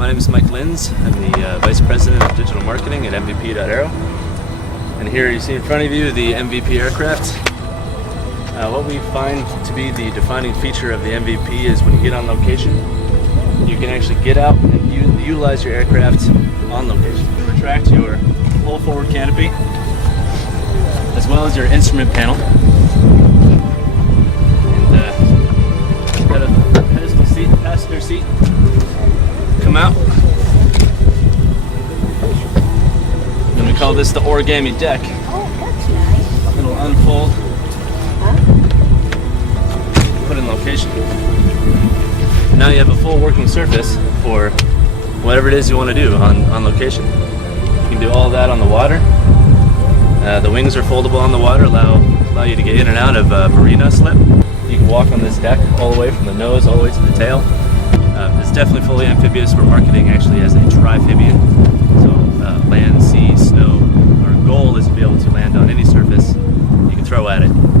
My name is Mike Lynds. I'm the Vice President of Digital Marketing at MVP.Aero. And here you see in front of you the MVP aircraft. What we find to be the defining feature of the MVP is when you get on location, you can actually get out and utilize your aircraft on location. Retract your whole forward canopy, as well as your instrument panel. And got a pedestal seat, passenger seat. Come out. And we call this the origami deck. Oh, that's nice. It'll unfold. Put in location. Now you have a full working surface for whatever it is you want to do on location. You can do all that on the water. The wings are foldable on the water, allow you to get in and out of marina slip. You can walk on this deck all the way from the nose all the way to the tail. It's definitely fully amphibious. We're marketing actually as a trifibian, so land, sea, snow. Our goal is to be able to land on any surface you can throw at it.